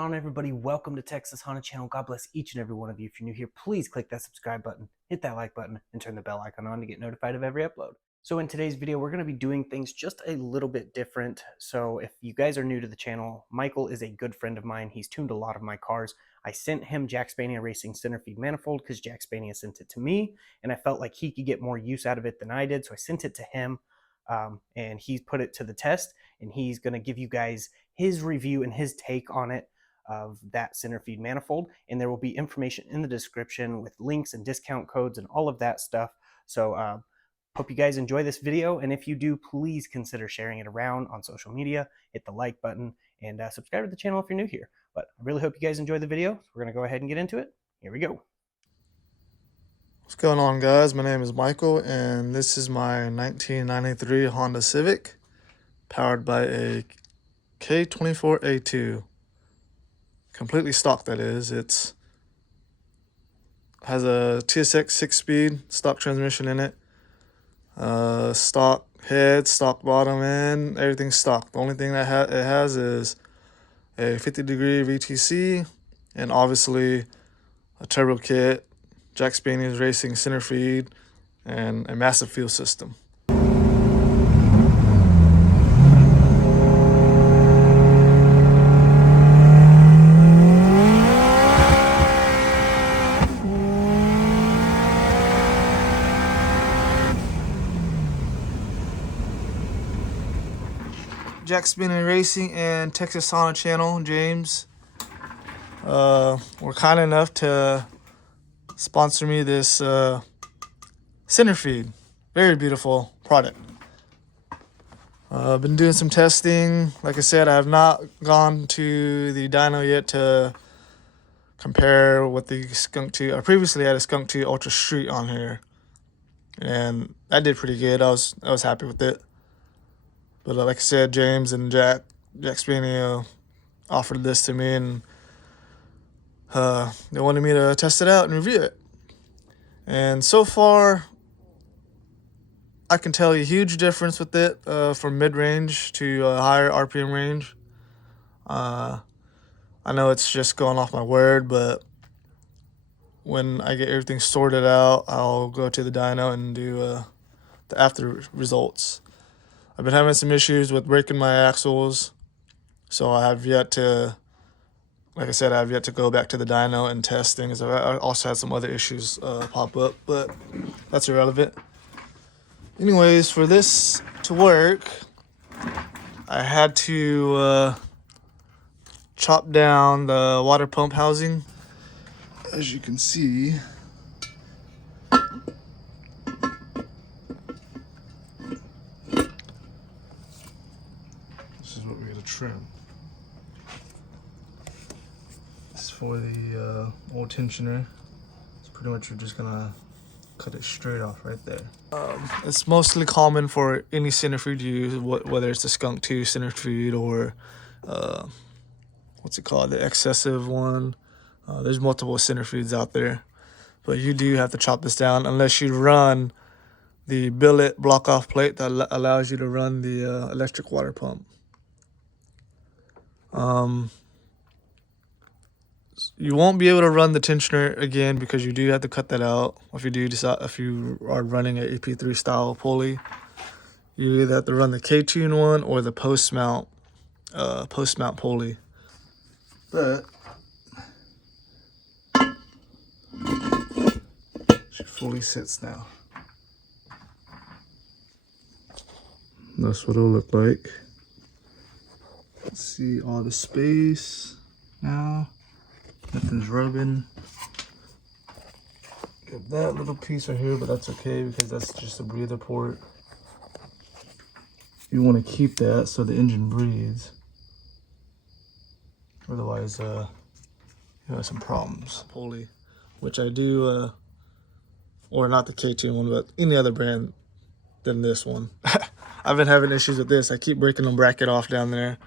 on, everybody? Welcome to Texas Honda Channel. God bless each and every one of you. If you're new here, please click that subscribe button, hit that like button, and turn the bell icon on to get notified of every upload. So in today's video, we're going to be doing things just a little bit different. So if you guys are new to the channel, Michael is a good friend of mine. He's tuned a lot of my cars. I sent him Jackspania Racing center feed manifold because Jackspania sent it to me, and I felt like he could get more use out of it than I did, so I sent it to him. And he's put it to the test, and he's going to give you guys his review and his take on it of that center feed manifold. And there will be information in the description with links and discount codes and all of that stuff. So hope you guys enjoy this video, and if you do, please consider sharing it around on social media. Hit the like button and subscribe to the channel if you're new here. But I really hope you guys enjoy the video. So we're going to go ahead and get into it. Here we go. What's going on, guys? My name is Michael, and this is my 1993 Honda Civic powered by a K24 A2. Completely stock, that is. It has a TSX 6-speed stock transmission in it. Stock head, stock bottom end, everything's stock. The only thing that it has is a 50-degree VTC and obviously a turbo kit, Jackspania's Racing center feed, and a massive fuel system. Jackspania Racing and Texas Honda Channel, James, were kind enough to sponsor me this center feed. Very beautiful product. I've been doing some testing. Like I said, I have not gone to the dyno yet to compare what the Skunk 2. I previously had a Skunk 2 Ultra Street on here, and that did pretty good. I was happy with it. But like I said, James and Jackspania offered this to me, and they wanted me to test it out and review it. And so far, I can tell you a huge difference with it from mid-range to higher RPM range. I know it's just going off my word, but when I get everything sorted out, I'll go to the dyno and do the after results. I've been having some issues with braking my axles, so I have yet to, like I said, I have yet to go back to the dyno and test things. I also had some other issues pop up, but that's irrelevant. Anyways, for this to work, I had to chop down the water pump housing. As you can see, this is what we're going to trim. This is for the old tensioner. It's pretty much, you're just going to cut it straight off right there. It's mostly common for any center feed to use, whether it's the Skunk 2 center feed or what's it called, the excessive one. There's multiple center feeds out there, but you do have to chop this down unless you run the billet block-off plate that allows you to run the electric water pump. You won't be able to run the tensioner again because you do have to cut that out. If you are running an AP3 style pulley, you either have to run the K2 one or the post mount pulley. But she fully sits now. That's what it'll look like. Let's see all the space now. Nothing's rubbing. Got that little piece right here, but that's okay because that's just a breather port. You want to keep that so the engine breathes. Otherwise, you have some problems. Pulley, which I do, or not the K2 one, but any other brand than this one. I've been having issues with this. I keep breaking the bracket off down there.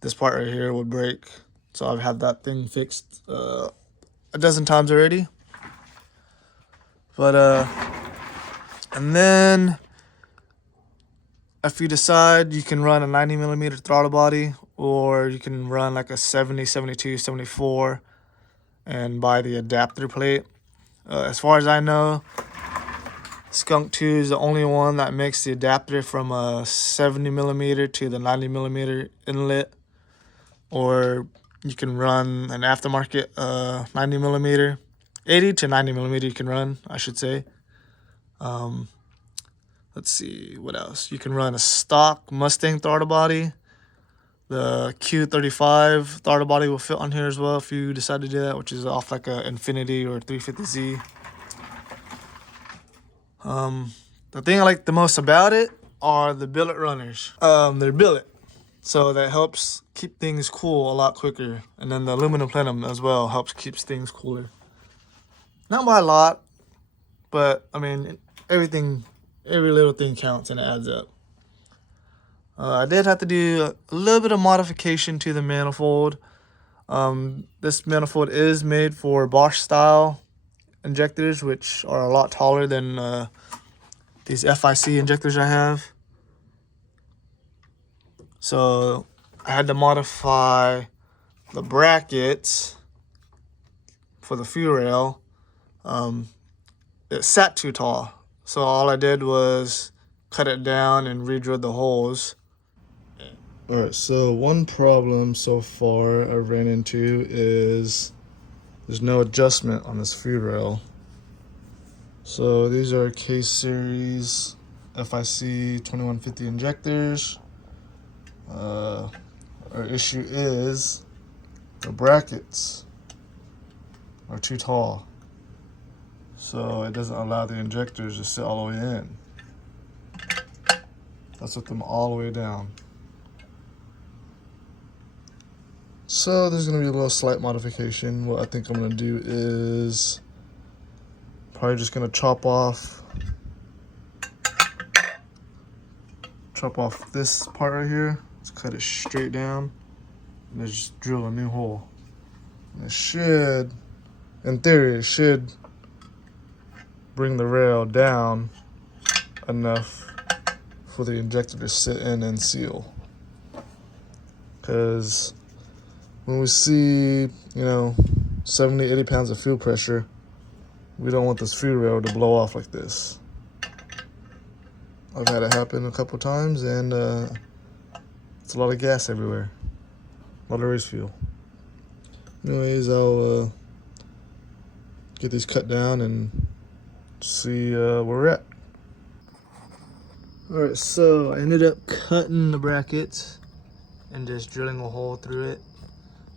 This part right here would break. So I've had that thing fixed a dozen times already. But, and then if you decide you can run a 90mm throttle body or you can run like a 70, 72, 74 and buy the adapter plate. As far as I know, Skunk 2 is the only one that makes the adapter from a 70 millimeter to the 90 millimeter inlet, or you can run an aftermarket 90 millimeter, 80 to 90 millimeter you can run, I should say. Let's see, what else? You can run a stock Mustang throttle body. The K24 throttle body will fit on here as well if you decide to do that, which is off like a Infinity or 350Z. The thing I like the most about it are the billet runners. They're billet, so that helps keep things cool a lot quicker. And then the aluminum plenum as well helps keeps things cooler. Not by a lot, but I mean, every little thing counts and it adds up. I did have to do a little bit of modification to the manifold. This manifold is made for Bosch style injectors, which are a lot taller than these FIC injectors I have. So I had to modify the brackets for the fuel rail. It sat too tall, so all I did was cut it down and re-drilled the holes. Alright, so one problem so far I ran into is there's no adjustment on this fuel rail. So these are K-Series FIC 2150 injectors. Our issue is the brackets are too tall, so it doesn't allow the injectors to sit all the way in. Let's put them all the way down. So there's going to be a little slight modification. What I think I'm going to do is probably just going to chop off this part right here. Let's cut it straight down and just drill a new hole. And it should, in theory, it should bring the rail down enough for the injector to sit in and seal. Because when we see, 70, 80 pounds of fuel pressure, we don't want this fuel rail to blow off like this. I've had it happen a couple times, and it's a lot of gas everywhere. A lot of race fuel. Anyways, I'll get these cut down and see where we're at. Alright, so I ended up cutting the brackets and just drilling a hole through it.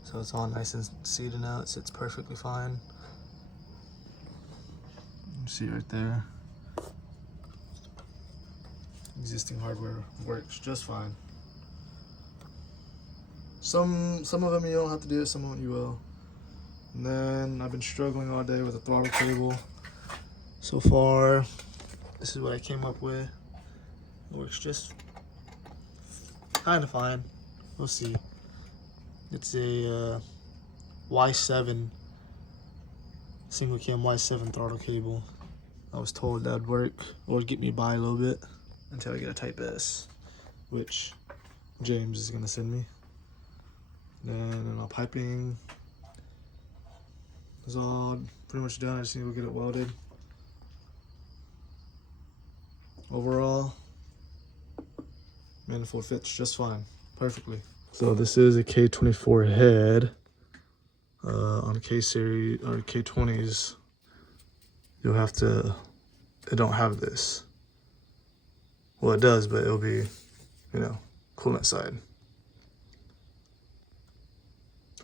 So it's all nice and seated now. It sits perfectly fine. You see right there. Existing hardware works just fine. Some of them you don't have to do it, some of them you will. And then I've been struggling all day with the throttle cable. So far, this is what I came up with. It works just kind of fine. We'll see. It's a Y7 single cam Y7 throttle cable. I was told that would work or get me by a little bit until I get a Type S, which James is gonna send me. Then our piping is all pretty much done. I just need to get it welded. Overall, manifold fits just fine, perfectly. So this is a K24 head. On K-Series or K20s, you'll have to, it don't have this. Well, it does, but it'll be, coolant side.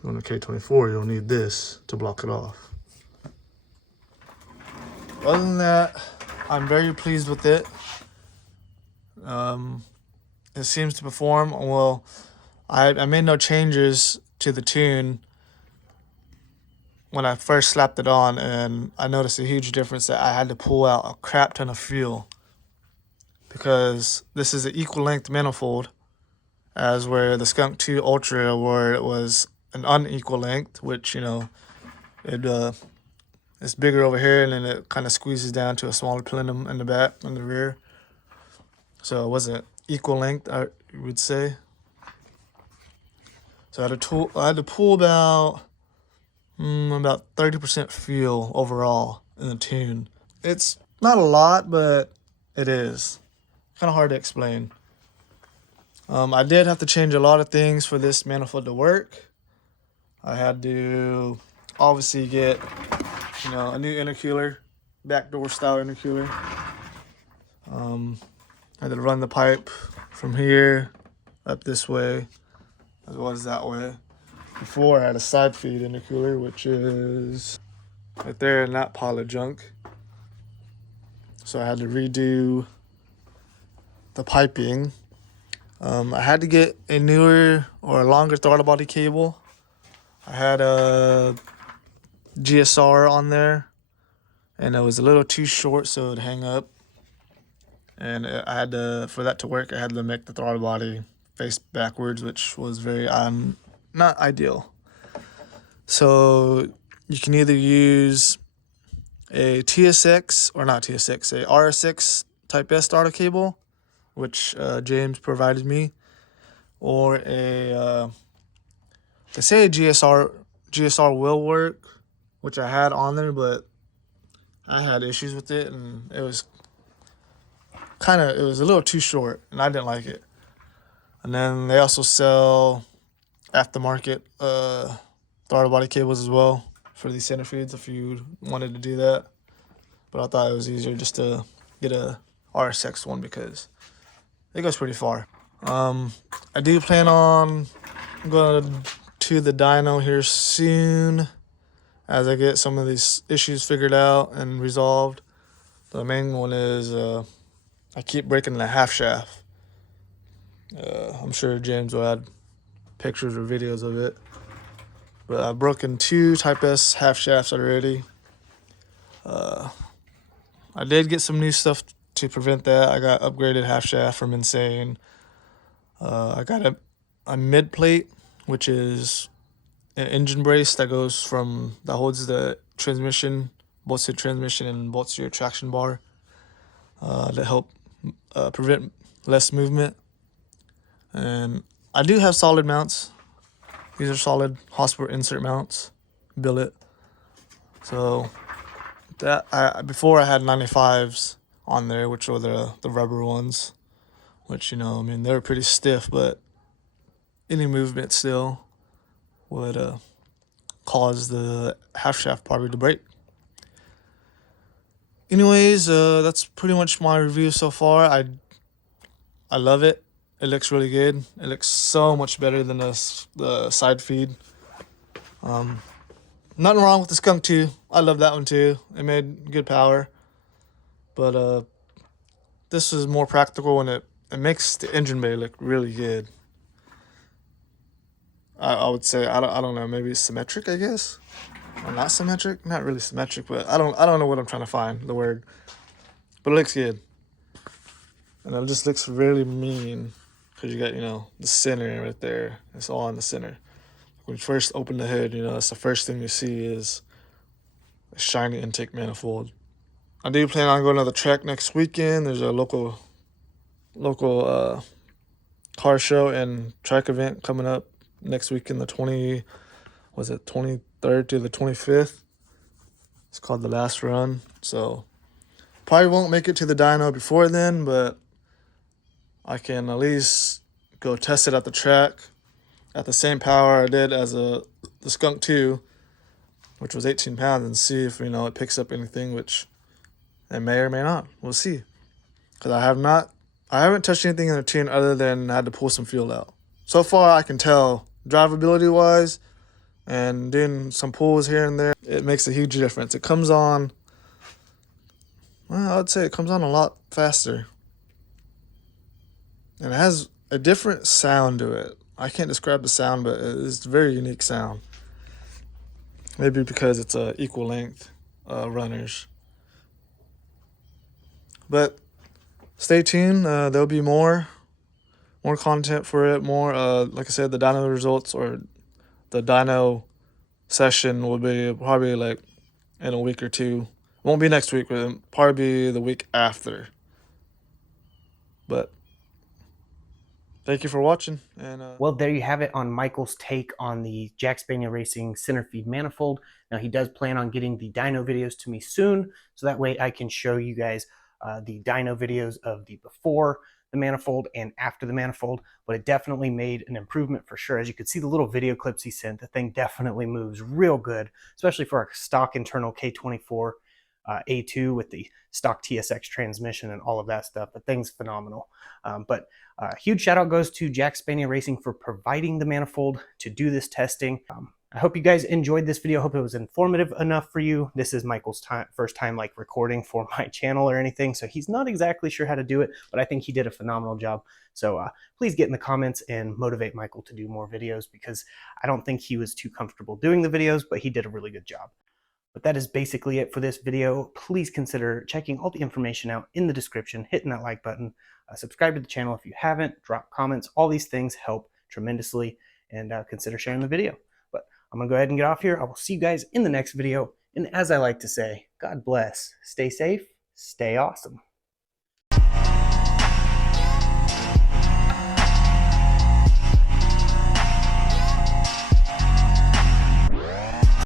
On the K24, you'll need this to block it off. Other than that, I'm very pleased with it. It seems to perform well. I made no changes to the tune when I first slapped it on, and I noticed a huge difference that I had to pull out a crap ton of fuel because this is an equal length manifold as where the Skunk 2 Ultra, where it was an unequal length, which it's bigger over here and then it kind of squeezes down to a smaller plenum in the back and the rear. So it wasn't equal length, I would say. So I had to pull about 30% fuel overall in the tune. It's not a lot, but it is kind of hard to explain. I did have to change a lot of things for this manifold to work. I had to obviously get, a new intercooler, backdoor style intercooler. I had to run the pipe from here up this way as well as that way. Before I had a side feed intercooler, which is right there in that pile of junk. So I had to redo the piping. I had to get a newer or a longer throttle body cable. I had a GSR on there, and it was a little too short, so it'd hang up. And I had to, for that to work, I had to make the throttle body face backwards, which was very not ideal. So you can either use a TSX or not TSX, a RSX Type S starter cable, which James provided me, or they say a GSR will work, which I had on there, but I had issues with it, and it was a little too short, and I didn't like it. And then they also sell aftermarket throttle body cables as well for these center feeds if you wanted to do that. But I thought it was easier just to get a RSX one because it goes pretty far. I do plan on going to the dyno here soon as I get some of these issues figured out and resolved. The main one is I keep breaking the half shaft. I'm sure James will add pictures or videos of it. But I've broken 2 Type S half shafts already. I did get some new stuff to prevent that. I got upgraded half shaft from Insane. I got a mid plate, which is an engine brace that holds the transmission, bolts to the transmission and bolts to your traction bar to help prevent less movement. And I do have solid mounts. These are solid hospital insert mounts, billet. So before I had 95s on there, which were the rubber ones, which they were pretty stiff, but any movement still would cause the half shaft probably to break. Anyways, that's pretty much my review so far. I love it. It looks really good. It looks so much better than the side feed. Nothing wrong with the Skunk 2. I love that one too. It made good power. But this is more practical, and it makes the engine bay look really good. I would say, I don't know, maybe it's symmetric, I guess. Or not symmetric? Not really symmetric, but I don't know what I'm trying to find, the word. But it looks good. And it just looks really mean. Because you got, the center right there. It's all in the center. When you first open the hood, that's the first thing you see is a shiny intake manifold. I do plan on going to the track next weekend. There's a local car show and track event coming up next weekend, the 23rd to the 25th. It's called the Last Run. So probably won't make it to the dyno before then, but I can at least go test it at the track at the same power I did as the Skunk 2, which was 18 pounds, and see if it picks up anything, which it may or may not. We'll see. Because I haven't touched anything in the tune other than I had to pull some fuel out. So far, I can tell, drivability-wise, and doing some pulls here and there, it makes a huge difference. It comes on, I would say it comes on a lot faster. And it has a different sound to it. I can't describe the sound, but it's a very unique sound. Maybe because it's equal length runners. But stay tuned. There'll be more content for it. More, like I said, the dyno results or the dyno session will be probably like in a week or two. It won't be next week, but it'll probably be the week after. But Thank you for watching. And Well, there you have it on Michael's take on the Jackspania Racing center feed manifold. Now, he does plan on getting the dyno videos to me soon, so that way I can show you guys the dyno videos of the before the manifold and after the manifold. But it definitely made an improvement for sure. As you can see the little video clips he sent, the thing definitely moves real good, especially for a stock internal K24 A2 with the stock TSX transmission and all of that stuff. The thing's phenomenal. But huge shout out goes to Jackspania Racing for providing the manifold to do this testing. I hope you guys enjoyed this video. I hope it was informative enough for you. This is Michael's first time like recording for my channel or anything, so he's not exactly sure how to do it, but I think he did a phenomenal job. So please get in the comments and motivate Michael to do more videos, because I don't think he was too comfortable doing the videos, but he did a really good job. But that is basically it for this video. Please consider checking all the information out in the description, hitting that like button, subscribe to the channel if you haven't, drop comments. All these things help tremendously, and consider sharing the video. But I'm going to go ahead and get off here. I will see you guys in the next video. And as I like to say, God bless, stay safe, stay awesome.